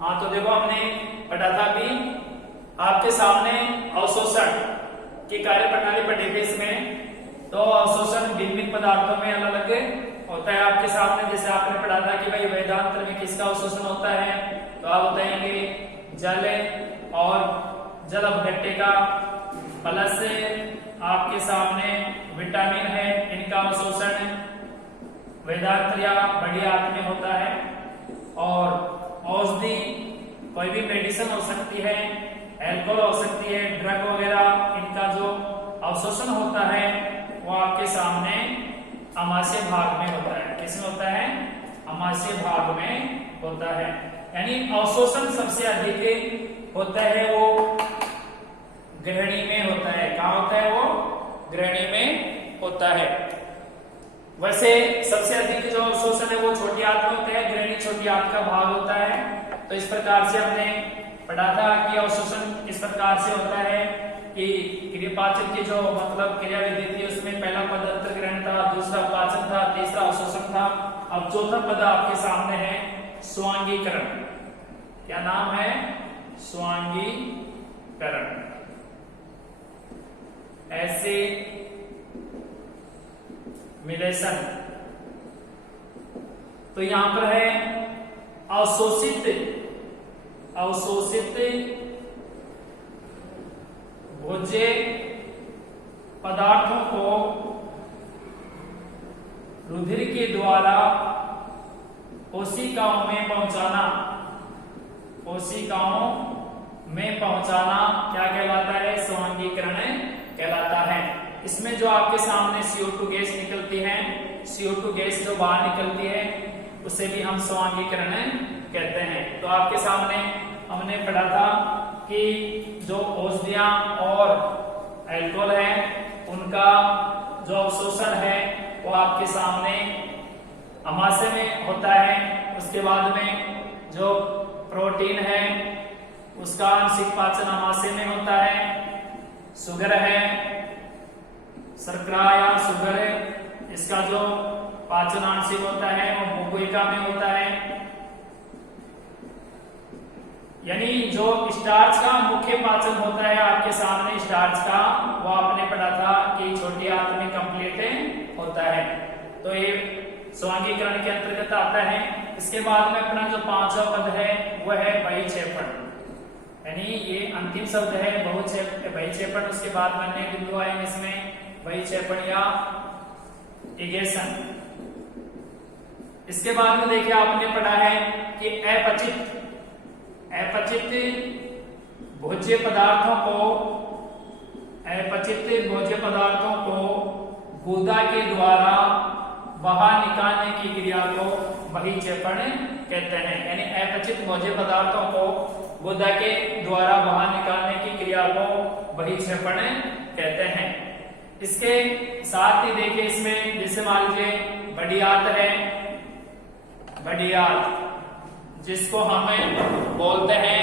हाँ, तो देखो हमने पढ़ा था कि आपके सामने अवशोषण की कार्य प्रणाली पढ़ी थी इसमें। तो अवशोषण भिन्न भिन्न पदार्थों में अलग अलग होता है आपके सामने। जैसे आपने पढ़ा था कि भाई वेदांत में किसका अवशोषण होता है, तो आप बताएंगे जल और जल अपघट्य का, प्लस आपके सामने विटामिन है, इनका अवशोषण वेदांत या बड़ी आंत में होता है। और औषधि कोई भी मेडिसिन हो सकती है, एल्कोहल हो सकती है, ड्रग वगैरह, इनका जो अवशोषण होता है वो आपके सामने अमाशय भाग में होता है। किसमें होता है? अमाशय भाग में होता है। यानी अवशोषण सबसे अधिक होता है वो ग्रहणी में होता है। कहाँ होता है वो? ग्रहणी में होता है। वैसे सबसे अधिक जो अवशोषण है वो छोटी आंत में होता है, ग्रहणी छोटी आंत का भाग होता है। तो इस प्रकार से हमने पढ़ा था कि अवशोषण इस प्रकार से होता है कि क्रियापाचन की जो मतलब क्रियाविधि थी उसमें पहला पद अंतर्ग्रहण था, दूसरा पाचन था, तीसरा अवशोषण था। अब चौथा पद आपके सामने है स्वांगीकरण। क्या नाम है? स्वांगीकरण। ऐसे मिलेशन। तो यहां पर है अवशोषित भोज्य पदार्थों को रुधिर के द्वारा कोशिकाओं में पहुंचाना। कोशिकाओं में पहुंचाना क्या कहलाता है? स्वांगीकरण कहलाता है। इसमें जो आपके सामने CO2 गैस निकलती है, CO2 गैस जो बाहर निकलती है उसे भी हम स्वांगीकरण कहते हैं। तो आपके सामने हमने पढ़ा था कि जो औषधियां और अल्कोहल है उनका जो अवशोषण है वो आपके सामने अमाशय में होता है। उसके बाद में जो प्रोटीन है उसका आंशिक पाचन अमाशय में होता है। शुगर है, शर्करा या शुगर, इसका जो पाचन आंशिक होता है वो भूगोइका में होता है। यानी जो स्टार्च का मुख्य पाचन होता है आपके सामने स्टार्च का, वो आपने पढ़ा था कि छोटी आंत में कंप्लीट होता है। तो ये स्वांगीकरण के अंतर्गत आता है। इसके बाद में अपना जो पांचवा पद है वह है बहिक्षेपण। यानी ये अंतिम शब्द है बहिक्षेपण। उसके बाद में अन्य बिंदु आएंगे इसमें, बहिक्षेपण या इगेशन। इसके बाद में देखिए आपने पढ़ा है कि अपचित भोज्य पदार्थों को गुदा के द्वारा बाहर निकालने की क्रिया को बहिक्षेपण कहते हैं। यानी अपचित भोज्य पदार्थों को गुदा के द्वारा बाहर निकालने की क्रिया को बहिक्षेपण कहते हैं। इसके साथ ही देखिए इसमें जैसे मान लीजिए बड़ी आंत है, बड़ी आंत जिसको हमें बोलते हैं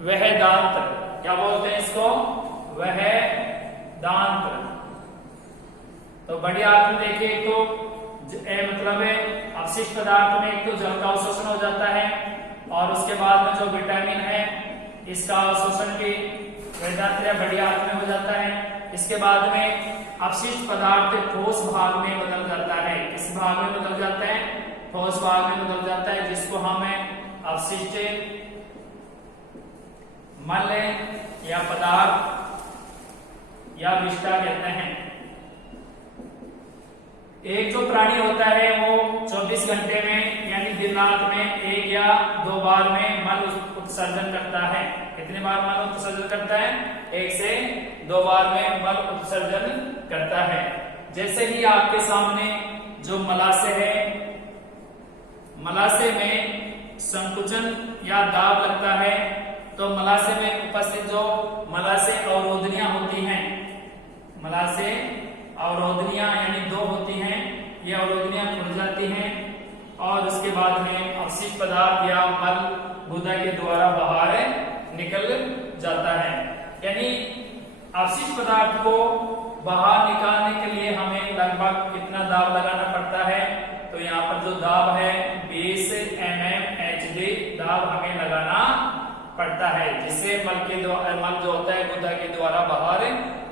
वह दांत। क्या बोलते हैं इसको? वह दांत। तो बड़ी आंत में देखिए तो मतलब अपशिष्ट पदार्थ में एक तो जल का अवशोषण हो जाता है और उसके बाद में जो विटामिन है इसका अवशोषण की वेदांत या बड़ी आंत में हो जाता है। इसके बाद में अपशिष्ट पदार्थ ठोस भाग में बदल जाता है। किस भाग में बदल जाता है? ठोस भाग में बदल जाता है, जिसको हमें अपशिष्ट मल या पदार्थ या विष्ठा कहते हैं। एक जो प्राणी होता है वो 24 घंटे में यानी दिन रात में 1 या 2 बार में मल उत्सर्जन करता है। कितने बार मल उत्सर्जन करता है? 1 से 2 बार में मल उत्सर्जन करता है। जैसे ही आपके सामने जो मलाशय है, मलाशय में संकुचन या दाब लगता है तो मलाशय में उपस्थित जो मलाशय अवरोधनियां होती हैं, मलाशय अवरोधनियां यानी 2 होती हैं, ये अवरोधनियां खुल जाती हैं और उसके बाद में अपशिष्ट पदार्थ या मल गुदा के द्वारा बाहर निकल जाता है। यानी अपशिष्ट पदार्थ को बाहर निकालने के लिए हमें लगभग कितना दाब लगाना पड़ता है? तो यहाँ पर जो दाब है 20 mm HD दाब हमें लगाना पड़ता है, जिससे मल जो होता है गुदा के द्वारा बाहर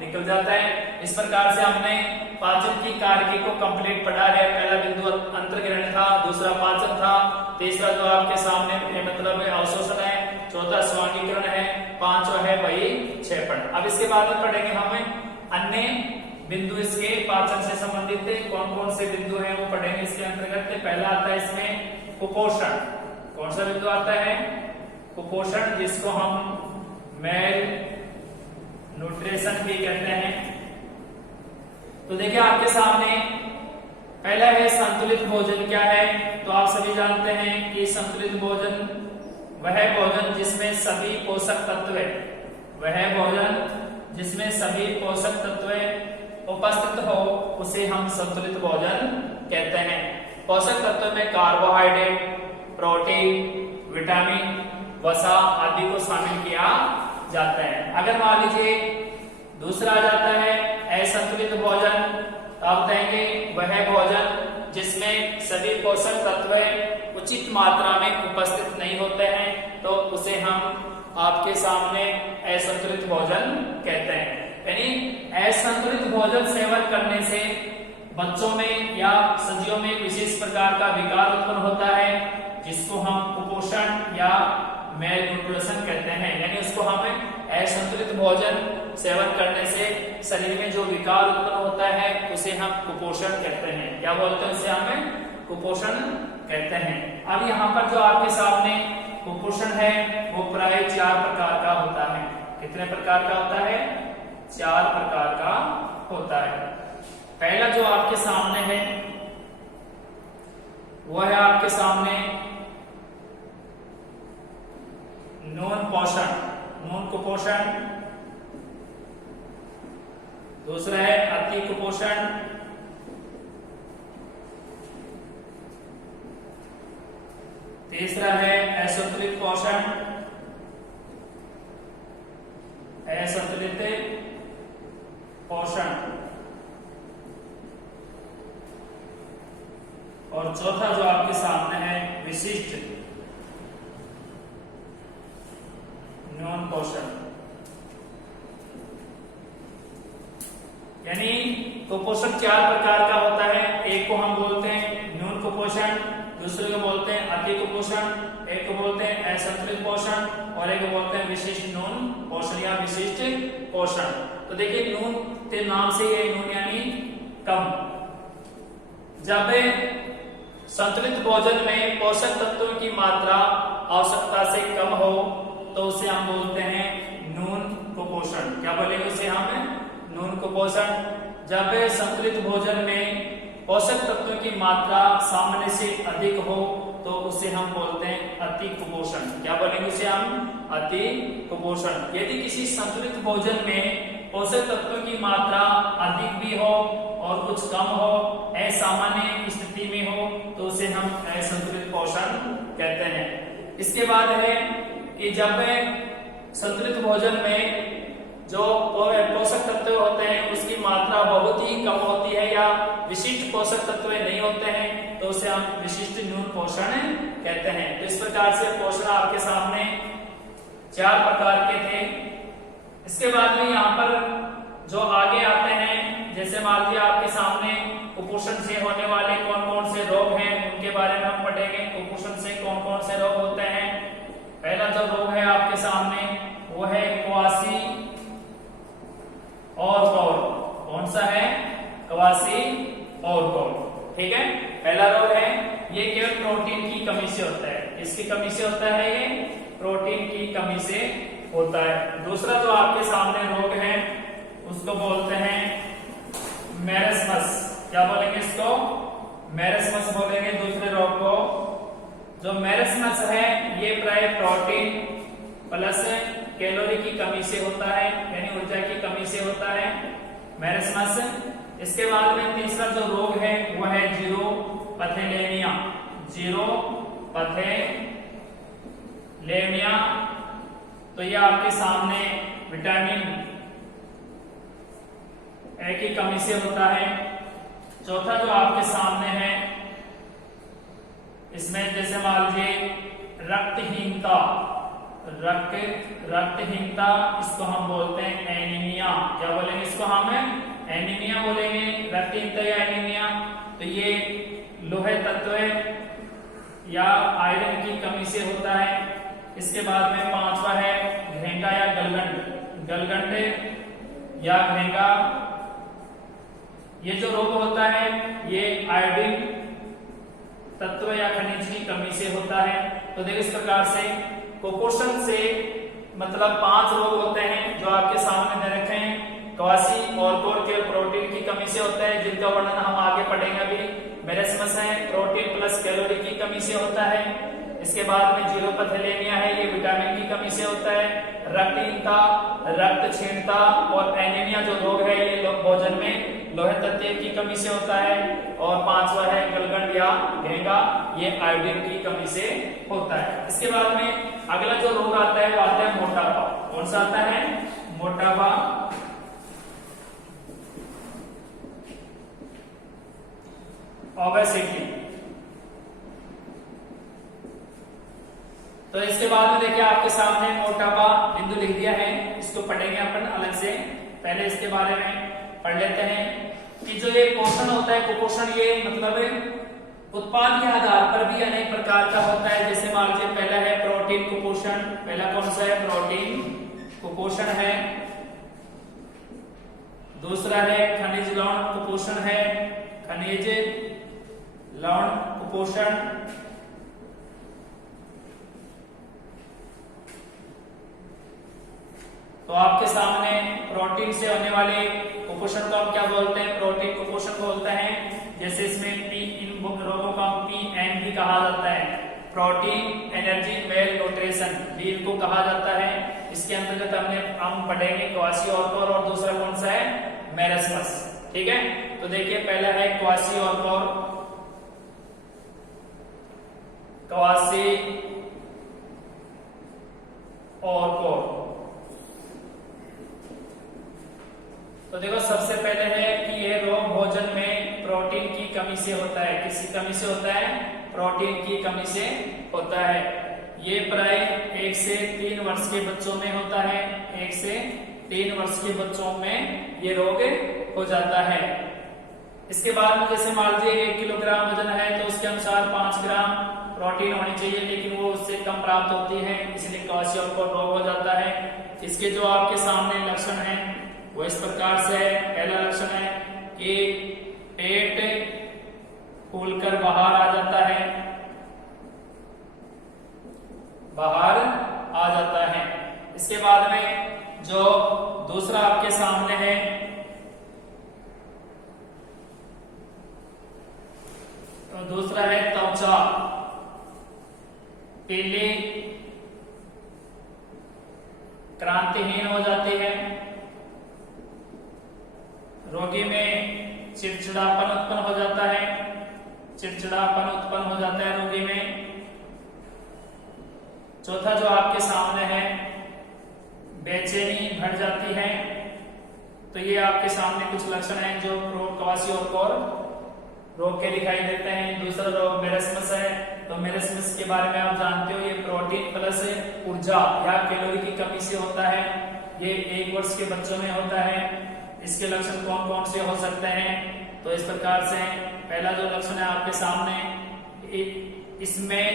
निकल जाता है। इस प्रकार से हमने पाचन की कार्य को कंप्लीट पढ़ा है। पहला बिंदु अंतर्ग्रहण था, दूसरा पाचन था, तीसरा जो आपके सामने मतलब अवशोषण है, चौथा स्वांगीकरण है, पांचवा है बहिक्षेपण। अब इसके बाद में पढ़ेंगे हम अन्य बिंदु इसके पाचन से संबंधित कौन कौन से बिंदु हैं वो पढ़ेंगे इसके अंतर्गत। पहला आता है इसमें कुपोषण। कौन सा बिंदु आता है? कुपोषण, जिसको हम मेल न्यूट्रिशन भी कहते हैं। तो देखिए आपके सामने पहला है संतुलित भोजन। क्या है? तो आप सभी जानते हैं कि संतुलित भोजन वह भोजन जिसमें सभी पोषक तत्व उपस्थित हो, उसे हम संतुलित भोजन कहते हैं। पोषक तत्व में कार्बोहाइड्रेट, प्रोटीन, विटामिन, वसा आदि को शामिल किया जाता है। अगर मान लीजिए दूसरा आ जाता है असंतुलित भोजन, तो आप कहेंगे वह भोजन जिसमें सभी पोषक तत्व उचित मात्रा में उपस्थित नहीं होते हैं, तो उसे हम आपके सामने असंतुलित भोजन कहते हैं। यानी असंतुलित भोजन सेवन करने से बच्चों में या सदियों में विशेष प्रकार का विकार उत्पन्न होता है, जिसको हम कुपोषण या मेल न्यूट्रिशन कहते हैं। यानी उसको हम असंतुलित भोजन सेवन करने से शरीर में जो विकार उत्पन्न होता है उसे हम कुपोषण कहते हैं। क्या बोलते हैं? उसे हम कुपोषण कहते हैं। अब यहाँ पर जो आपके सामने कुपोषण है वो प्राय 4 प्रकार का होता है। कितने प्रकार का होता है? 4 प्रकार का होता है। पहला जो आपके सामने है वो है आपके सामने न्यून पोषण, न्यून कुपोषण। दूसरा है अति कुपोषण। तीसरा है असंतुलित पोषण, असंतुलित पोषण। और चौथा जो आपके सामने है विशिष्ट न्यून पोषण। यानी कुपोषण 4 प्रकार का होता है। एक को हम बोलते हैं न्यून कुपोषण, दूसरे को बोलते हैं अति कुपोषण, एक को बोलते हैं असंतुलित पोषण और एक को बोलते हैं विशिष्ट न्यून पोषण या विशिष्ट पोषण। तो देखिए न्यून के नाम से ये न्यून यानी कम। जब संतुलित भोजन में पोषक तत्वों की मात्रा आवश्यकता से कम हो तो उसे हम बोलते हैं न्यून कुपोषण। क्या बोलेंगे उसे हम? न्यून कुपोषण। जब संतुलित भोजन में पोषक तत्वों की मात्रा सामान्य से अधिक हो तो उसे हम बोलते हैं अति कुपोषण। क्या बोलेंगे उसे हम? अति कुपोषण। यदि किसी संतुलित भोजन में पोषक तत्वों की मात्रा अधिक भी हो और कुछ कम हो, असामान्य स्थिति में हो, तो उसे हम असंतुलित पोषण कहते हैं। इसके बाद है कि जब संतुलित भोजन में जो पोषक तत्व होते हैं उसकी मात्रा बहुत ही कम होती है या विशिष्ट पोषक तत्व नहीं होते हैं, तो उसे हम विशिष्ट न्यून पोषण कहते हैं। तो इस प्रकार से पोषण आपके सामने 4 प्रकार के थे। इसके बाद में यहाँ पर जो आगे आते हैं, जैसे मान लीजिए आपके सामने कुपोषण से होने वाले कौन कौन से रोग हैं उनके बारे में हम पढ़ेंगे। कुपोषण से कौन कौन से रोग होते हैं? पहला जो रोग है आपके सामने वो है क्वासी और कौल। कौन सा है? क्वासी और कौल। ठीक है, पहला रोग है ये केवल प्रोटीन की कमी से होता है। इसकी कमी से होता है, ये प्रोटीन की कमी से होता है। दूसरा जो आपके सामने रोग है उसको बोलते हैं मैरस्मस। क्या बोलेंगे इसको? मैरस्मस बोलेंगे दूसरे रोग को। जो मैरस्मस है ये प्राय प्रोटीन प्लस कैलोरी की कमी से होता है, यानी ऊर्जा की कमी से होता है मैरस्मस। इसके बाद में तीसरा जो रोग है वो है जीरोपथैलेमिया। जीरोपथैलेमिया, तो ये आपके सामने विटामिन ए की कमी से होता है। चौथा जो आपके सामने है इसमें जैसे मान लीजिए रक्तहीनता, रक्तहीनता इसको हम बोलते हैं एनीमिया। क्या बोलेंगे इसको हम? एनीमिया बोलेंगे, रक्तहीनता या एनीमिया। तो ये लोहे तत्व या आयरन की कमी से होता है। इसके बाद में पांचवा है घेंगा या गलगंड। गलगंड या घेंगा, ये जो रोग होता है ये आयोडीन तत्व या खनिज की कमी से होता है। तो देखिए इस प्रकार से कुपोषण से मतलब 5 रोग होते हैं जो आपके सामने दे रखे हैं। कवासी और कोर के प्रोटीन की कमी से होता है, जिनका वर्णन हम आगे पढ़ेंगे अभी। मेरेस्मस है प्रोटीन प्लस कैलोरी की कमी से होता है। इसके बाद में जीरोपैथेलेमिया है, ये विटामिन की कमी से होता है। रक्तहीनता, रक्तक्षीणता और एनीमिया जो रोग है ये भोजन में लोहे तत्व की कमी से होता है। और पांचवा है गलगंड या घेंगा, ये आयोडीन की कमी से होता है। इसके बाद में अगला जो रोग आता है वो आता है मोटापा। कौन सा आता है? मोटापा। ओबेसिटी। तो इसके बाद में देखिए आपके सामने मोटापा बिंदु लिख दिया है, इसको पढ़ेंगे अपन अलग से। पहले इसके बारे में पढ़ लेते हैं कि जो ये पोषण होता है, कुपोषण, ये मतलब उत्पाद के आधार पर भी अनेक प्रकार का होता है। जैसे मान लीजिए पहला है प्रोटीन कुपोषण। पहला कौन सा है? प्रोटीन कुपोषण है। दूसरा है खनिज लवण कुपोषण है, खनिज लवण कुपोषण। तो आपके सामने प्रोटीन से होने वाले कुपोषण को हम क्या बोलते हैं? प्रोटीन कुपोषण बोलते हैं। जैसे इसमें पी, इन रोगों का PN भी कहा जाता है, प्रोटीन एनर्जी मेल न्यूट्रिशन भी इनको कहा जाता है। इसके अंतर्गत हम पढ़ेंगे क्वासी और दूसरा कौन सा है? मेरेस्मस। ठीक है, तो देखिए पहला है क्वासी और क्वासी और तो देखो सबसे पहले है कि यह रोग भोजन में प्रोटीन की कमी से होता है। किसी कमी से होता है? प्रोटीन की कमी से होता है। ये प्राय 1 से 3 वर्ष के बच्चों में होता है। 1 से 3 वर्ष के बच्चों में ये रोग हो जाता है। इसके बाद में जैसे मान लीजिए 1 किलोग्राम वजन है तो उसके अनुसार 5 ग्राम प्रोटीन होनी चाहिए, लेकिन वो उससे कम प्राप्त होती है, इसलिए क्वासियोर रोग हो जाता है। इसके जो आपके सामने लक्षण है वो इस प्रकार से है। पहला लक्षण है कि पेट फूलकर बाहर आ जाता है, बाहर आ जाता है। इसके बाद में जो दूसरा आपके सामने है तो दूसरा है त्वचा पीली क्रांतिहीन हो जाती है। रोगी में चिड़चिड़ापन उत्पन्न हो जाता है, चिड़चिड़ापन उत्पन्न हो जाता है रोगी में। चौथा जो आपके सामने है बेचैनी बढ़ जाती है। तो ये आपके सामने कुछ लक्षण हैं जो क्वासी और रोग के दिखाई देते हैं। दूसरा रोग मेरेस्मस है। तो मेरेस्मस के बारे में आप जानते हो, ये प्रोटीन प्लस ऊर्जा या कैलोरी की कमी से होता है। ये 1 वर्ष के बच्चों में होता है। इसके लक्षण कौन कौन से हो सकते हैं? तो इस प्रकार से पहला जो लक्षण है आपके सामने, इसमें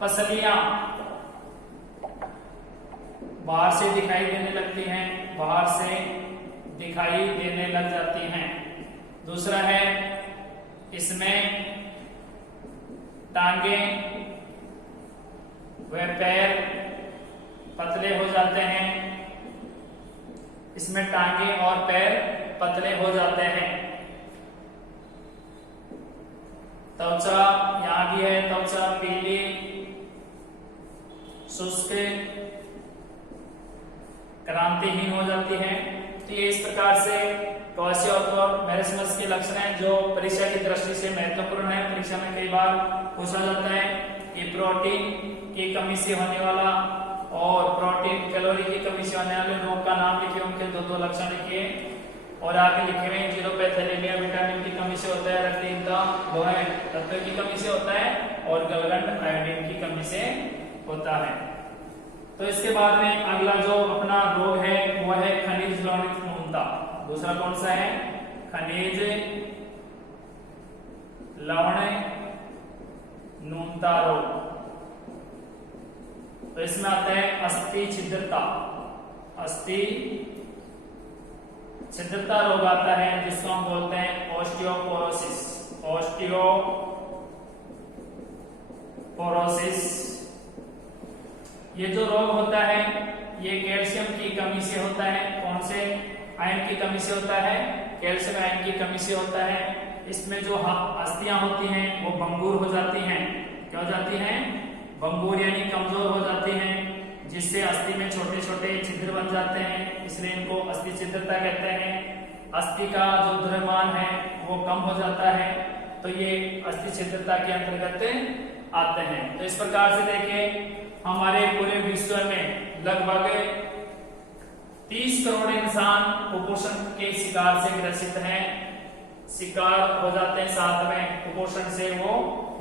पसलियां बाहर से दिखाई देने लगती हैं, बाहर से दिखाई देने लग जाती हैं। दूसरा है इसमें टांगे व पैर पतले हो जाते हैं, इसमें टांगे और पैर पतले हो जाते हैं। त्वचा यहां भी है, त्वचा पीली शुष्क क्रांतिहीन हो जाती है। तो ये इस प्रकार से क्वासी और मेरेस्मस के लक्षण हैं जो परीक्षा की दृष्टि से महत्वपूर्ण है। परीक्षा में कई बार पूछा जाता है कि प्रोटीन की कमी से होने वाला और प्रोटीन कैलोरी की कमी से होने वाले रोग का नाम लिखिए, उनके 2 लक्षण लिखिए। और आगे लिखे हुए जीरोपैथेलेमिया विटामिन की कमी से होता है, रक्तहीनता लोहे तत्व की कमी से होता है, और गलगंड आयोडीन की कमी से होता है। तो इसके बाद में अगला जो अपना रोग है वो है खनिज लवणित न्यूनता। दूसरा कौन सा है? खनिज लवण न्यूनता रोग। तो इसमें आता है अस्थि छिद्रता। अस्थि छिद्रता रोग आता है जिसको हम बोलते हैं ऑस्टियोपोरोसिस। ऑस्टियोपोरोसिस ये जो रोग होता है ये कैल्शियम की कमी से होता है। कौन से? आयरन की कमी से होता है, कैल्शियम आयरन की कमी से होता है। इसमें जो अस्थियां होती हैं वो भंगुर हो जाती हैं। क्या हो जाती हैं? भंगुर यानी कमजोर हो जाती हैं, जिससे अस्थि में छोटे छोटे छिद्र बन जाते हैं, इसलिए इनको अस्थि छिद्रता कहते हैं। अस्थि का जो द्रव्यमान है वो कम हो जाता है, तो ये अस्थि छिद्रता के अंतर्गत आते हैं। तो इस प्रकार से देखिए हमारे पूरे विश्व में लगभग 30 करोड़ इंसान कुपोषण के शिकार से ग्रसित हैं, शिकार हो जाते हैं, साथ में कुपोषण से वो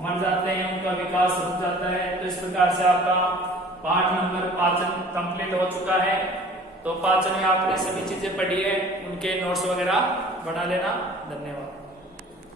मर जाते हैं, उनका विकास रुक जाता है। तो इस प्रकार से आपका पाठ नंबर पाचन कंप्लीट हो चुका है। तो पाचन में आपने सभी चीजें पढ़ी है, उनके नोट्स वगैरह बना लेना। धन्यवाद।